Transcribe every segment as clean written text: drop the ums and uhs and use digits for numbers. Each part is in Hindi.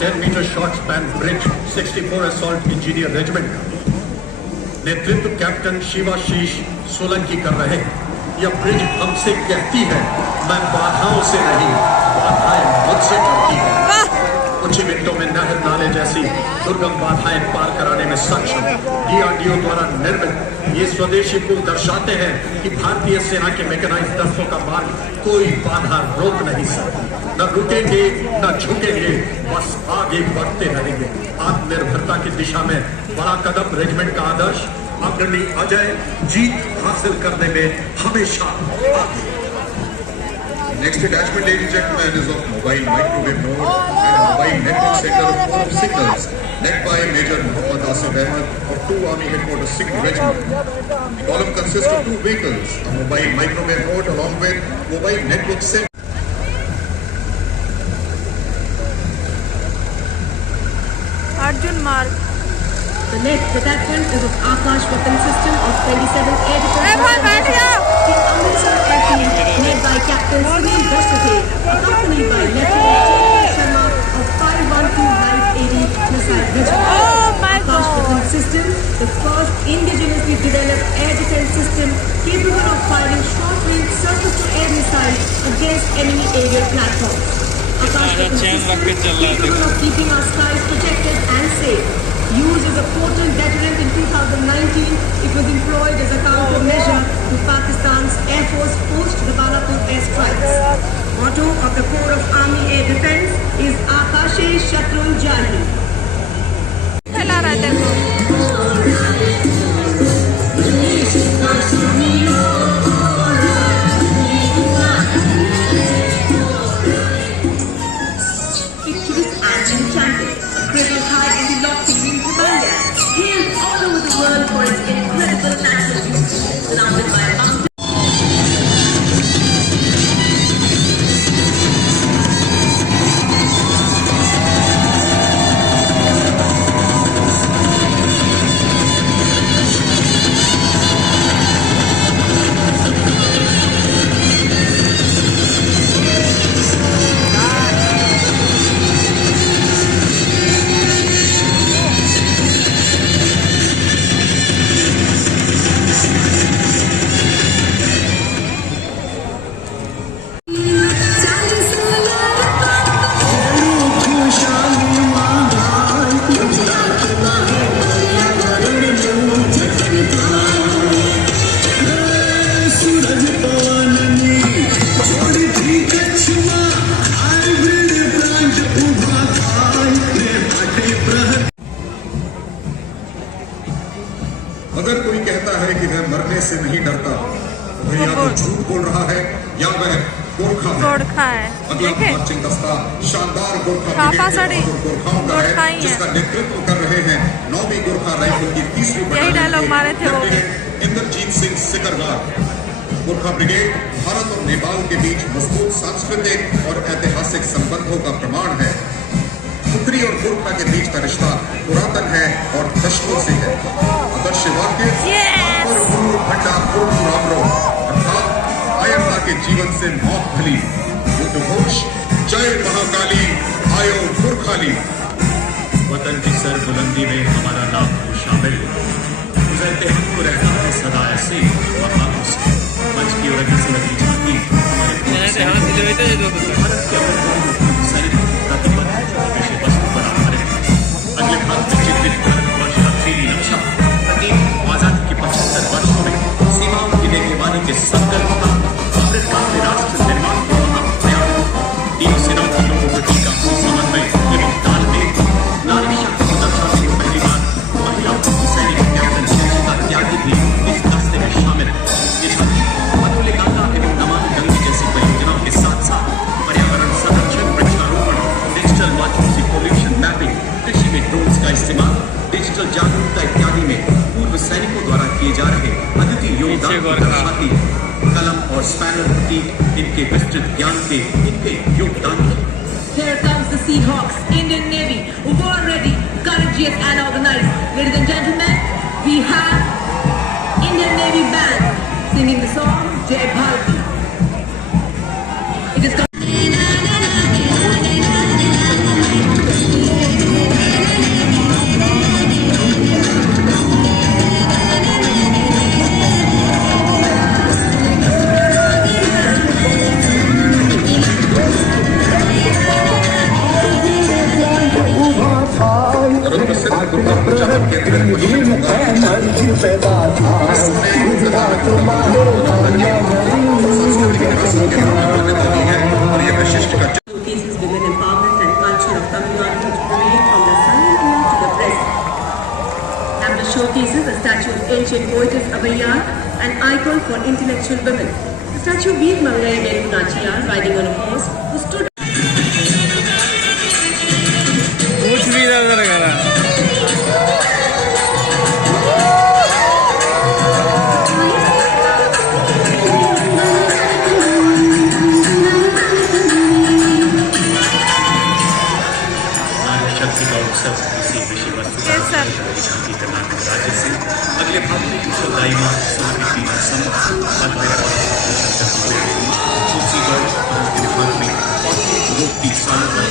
10-meter short span bridge 64 assault engineer regiment का नेतृत्व कैप्टन शिवाशीष सोलंकी कर रहे हैं। यह ब्रिज हमसे कहती है, मैं बाधाओं से नहीं, बाधाएं मुझसे करती है। कुछ ही मिनटों में नहर नाले जैसी दुर्गम बाधाएं पार कराने में सक्षम डीआरडीओ द्वारा निर्मित ये स्वदेशी पुल दर्शाते हैं कि भारतीय सेना के मैकेनाइज्ड दस्तों का मार्ग कोई बाधा रोक नहीं सकती। न रुकेंगे न झुकेंगे, बस आगे बढ़ते रहेंगे। आत्मनिर्भरता की दिशा में बड़ा कदम रेजिमेंट का आदर्श अग्रणी अजय जीत हासिल करने में हमेशा आगे। Next detachment, ladies and gentlemen, is of mobile microwave node and mobile network center of Corps of Signals, led by Major Muhammad Asif Ahmed of 2 Army Headquarters Signal Regiment. The column consists of 2 vehicles, a mobile microwave node along with mobile network center. Arjun Marg. The next detachment is of Akash Weapon System of 27th Air Defense. The Amritsar Airfield, led by Captain Sunil Dashrathi, accompanied by Lieutenant Chandra Sharma of 512 Light 80 Missile Regiment. Akash Weapon System, the first indigenously developed air defense system capable of firing short-range surface-to-air missiles against enemy aerial platforms. Akash Weapon System, capable of keeping our skies protected and safe. Used as a potent deterrent in 2019, it was employed as a countermeasure to Pakistan's Air Force post the Balapur airstrikes. Motto of the Corps of Army Air Defence is Akashe Shatrul Jahi. फैला रहा है देखो। Picturesque Asian champion, cradle high in the lofty green Himalaya, hailed all over the world for its incredible natural beauty, surrounded by mountains. अगर कोई कहता है कि वह मरने से नहीं डरता, तो वह या तो झूठ बोल रहा है या वह गोरखा है। अगला मार्चिंग दस्ता शानदार गोरखा गोरखाओं का है, जिसका नेतृत्व कर रहे हैं 9वीं गोरखा राइफल की 3री बटालियन इंद्रजीत सिंह सिकरवार। गोरखा ब्रिगेड भारत और नेपाल के बीच मजबूत सांस्कृतिक और ऐतिहासिक संबंधों का प्रमाण है। खुखरी और गोरखा के बीच का रिश्ता पुरातन है और दशकों से है। आदर्श वाक्य अर्थात आयरता के जीवन से मौत भली, युद्ध घोष जय महाकाली आयो गोरखाली। वतन की सरबुलंदी में हमारा नाम हो शामिल, गुजरते हमको रहना है सदा ऐसे वफाओं से। मंच की ओर अग्रसर लगी झांकी भारत के प्रतिबद्ध विषय वस्तु पर आधारित। अगले भाग में चित्रित भारतवर्ष का 3D नक्शा प्रतीक आजादी के 75 वर्षों में सीमाओं की बेईमानी के संकल्प का अमृतकाल में राष्ट्र निर्माण के महाप्रयास, तीनों सेनाओं के लोगों को टीका समन्वय एवं तालमेल, नारी शक्ति को दर्शाने की पहली बार महिला सैनिक कैप्टन सुचिता त्यागी भी इस दस्ते में शामिल है। ये छवि अतुल्यकांता एवं नमामि गंगे जैसी परियोजनाओं के साथ साथ पर्यावरण संरक्षण, वृक्षारोपण, डिजिटल माध्यम से पोल्यूशन मैपिंग, कृषि में ड्रोन्स का इस्तेमाल, डिजिटल जागरूकता इत्यादि में पूर्व सैनिकों द्वारा किए जा रहे अद्वितीय योगदान को दर्शाती है। कलम और स्पैनर प्रतीक इनके विस्तृत ज्ञान के, इनके योगदान की। Here comes the Seahawks, Indian Navy, war ready, courageous and organized. Ladies and gentlemen, we have Indian Navy Band singing the song Jai Bharati. It is मैं दुर्गा पूजा पर केंद्रित पश्चिम बंगाल की झांकी। इसमें प्रधानमंत्री संस्कृति के रस के रूप में रही है और ये विशिष्ट का showcases women empowerment and culture of Tamil Nadu to bring from the silent era to the present. And the showcases a statue of ancient poetess Avvaiyar, an icon for intellectual women. The statue of Veer Mangai Velu Nachiyar riding on a horse who stood कुछ भी नजर करा शक्ति का उत्सव इसी विषय वस्तु Yes, sir. झांकी कर्नाटक राज्य से अगले भाग में उत्सवदायी मां समृद्धि असम तुलसी गढ़ के भाग में लोग 30 सालों का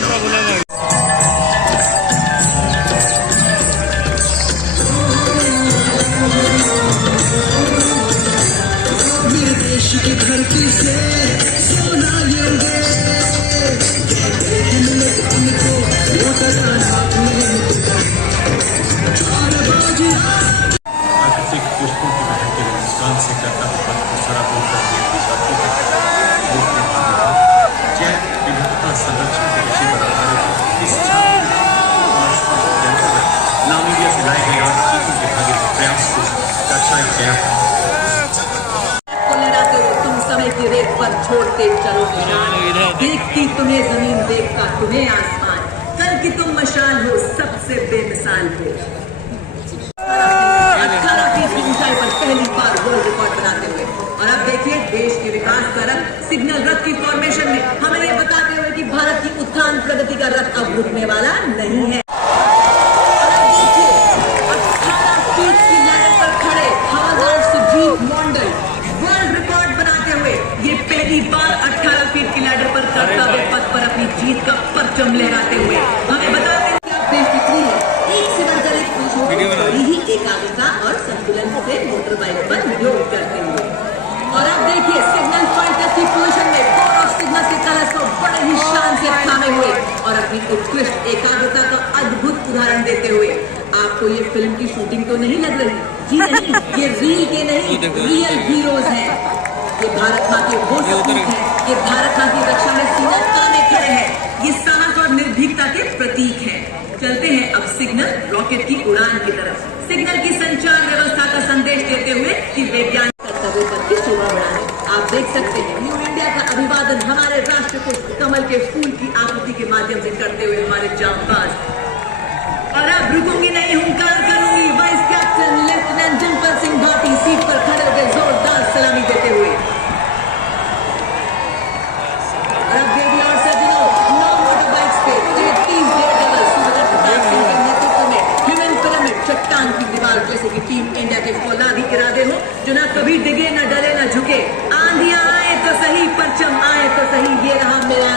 की धरती से सोना लेंगे हमको प्राकृतिक पुष्पों की महक के मुस्कान से करता हुआ पथ को सराबोर कर जैव विविधता संरक्षण के विषय पर आधारित इस नामीबिया से लाए गए 8 चीतों के भाग्य प्रयास को दर्शाया गया है। तुम समय की रेत पर छोड़ते चलो निशान, देखती तुम्हें जमीन, देखता तुम्हें आसमान, कल की तुम मशाल हो, सबसे बेमिसाल हो। 18 फीट की ऊंचाई पर पहली बार वर्ल्ड रिकॉर्ड बनाते हुए, और अब देखिए देश के विकास का रथ सिग्नल रथ की फॉर्मेशन में हमें ये बताते हुए कि भारत की उत्थान प्रगति का रथ अब रुकने वाला नहीं है। और अब देखिए 18 फीट की लैडर पर खड़े हवादार सुजीत मंडल वर्ल्ड रिकॉर्ड बनाते हुए ये पहली बार 18 फीट की लैडर पर कर्तव्य पथ पर अपनी जीत का परचम लहराते हुए हमें बताते हैं कि आप बेफिक्री है, एक से बढ़कर एक पुरुषों को बड़ी ही एकाग्रता और संतुलन से मोटर बाइक पर योग करते हुए। और अब देखिए सिग्नल फाइटर की पोजीशन में गौरव सिग्नल के कलश को बड़े ही शान से थामे हुए और अपनी उत्कृष्ट एकाग्रता का अद्भुत उदाहरण देते हुए। आपको ये फिल्म की शूटिंग तो नहीं लग रही? जी नहीं, ये रील के नहीं, रियल हीरोज हैं। ये भारत माँ के वो सपूत हैं, ये भारत माँ की रक्षा में सीना ताने खड़े हैं, ये साहस और निर्भीकता के प्रतीक हैं। चलते हैं अब सिग्नल रॉकेट की उड़ान की तरफ, सिग्नल की संचार व्यवस्था का संदेश देते हुए कि वैज्ञानिक कर्तव्य पथ की शोभा बढ़ाने। आप देख सकते हैं न्यू इंडिया का अभिवादन हमारे राष्ट्र को कमल के फूल की आकृति के माध्यम से करते हुए हमारे जांबाज। और अब रुकूंगी नहीं, हुंकार करूंगी, vice captain lieutenant Dimple Singh घाटी सीट पर खड़े होकर जोरदार सलामी देते हुए। और अब देवी और सज्जनों, 9 मोटर बाइक्स पे 33 डेयरडेविल्स सुबह प्रताप सिंह के नेतृत्व में ह्यूमन पिरामिड चट्टान की दीवार जैसे कि टीम इंडिया के फौलादी इरादे हो जो न कभी डिगे, न डरे, न झुके। आंधियां आए तो सही, परचम आए तो सही, ये रहा मेरा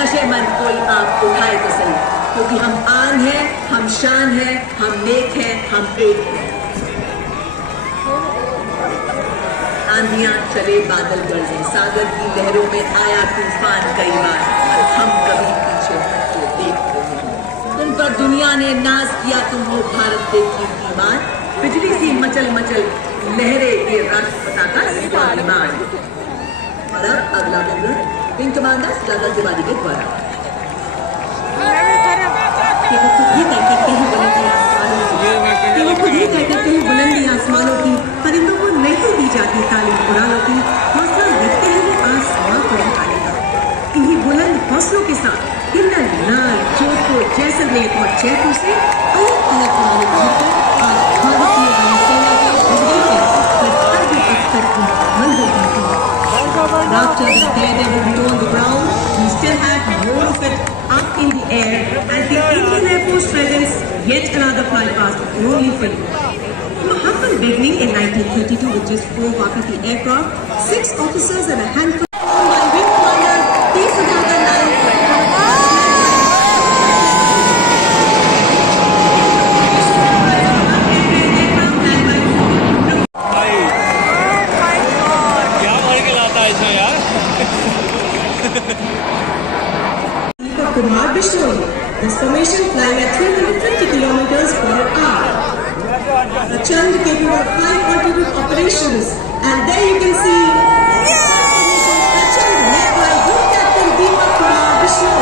नशेमंद, कोई आप उठाए तो सही, क्योंकि हम आन हैं, हम शान हैं, हम नेक हैं, हम एक हैं। आंधियां चले, बादल गरजे, सागर की लहरों में आया तूफान कई बार, हम कभी पीछे हटके देखते हैं। तुम पर दुनिया ने नाज किया, तुम हो भारत के कीर्तिमान, बिजली सी मचल मचल लहरे ये राष्ट्र पताका स्वाभिमान। और अब अगला विवरण विंग कमांडर सुजाता तिवारी के द्वारा। बुलंदी आसमानों की, परिंदों को नहीं दी जाती तालीम उड़ानों की, हौसला रखते हैं वो आसमां को उठाने का। इन्हीं बुलंद हौसलों के साथ किन्नर, लाल, जोधपुर, जैसलमेर और जयपुर से अलग अलग उड़ानें भरकर आज भारतीय वायुसेना के ब्रिगेड में कर्तव्य पथ पर मंजिल पाती है। After the daredevil hit on the ground, we still had more of it up in the air as the Indian Air Force presents yet another flypast of only film. From a humble beginning in 1932 with just 4 Vakati aircraft, 6 officers and a handful by Wing Commander T. Sudhakar Naik. क्या भर के लाता है इसमें यार Kumar Bishnoi. This formation flying at 320 kilometers per hour. The Chand capable of 5 altitude operations, and there you can see the Chand led by Group Captain Deepak Kumar Vishnu.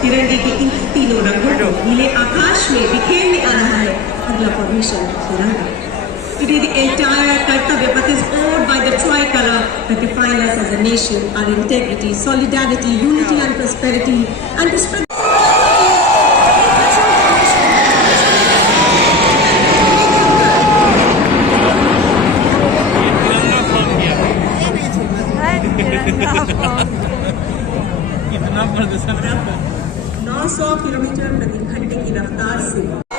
तिरंगे के इन तीनों रंगों को नीले आकाश में बिखेरने आ रहा है अगला फॉर्मेशन तिरंगा. Today the entire Kartavya Path is owned by the tricolor that define us as a nation, our integrity, solidarity, unity and prosperity, and to spread इतना प्रदर्शन 900 किलोमीटर प्रति घंटे की रफ्तार से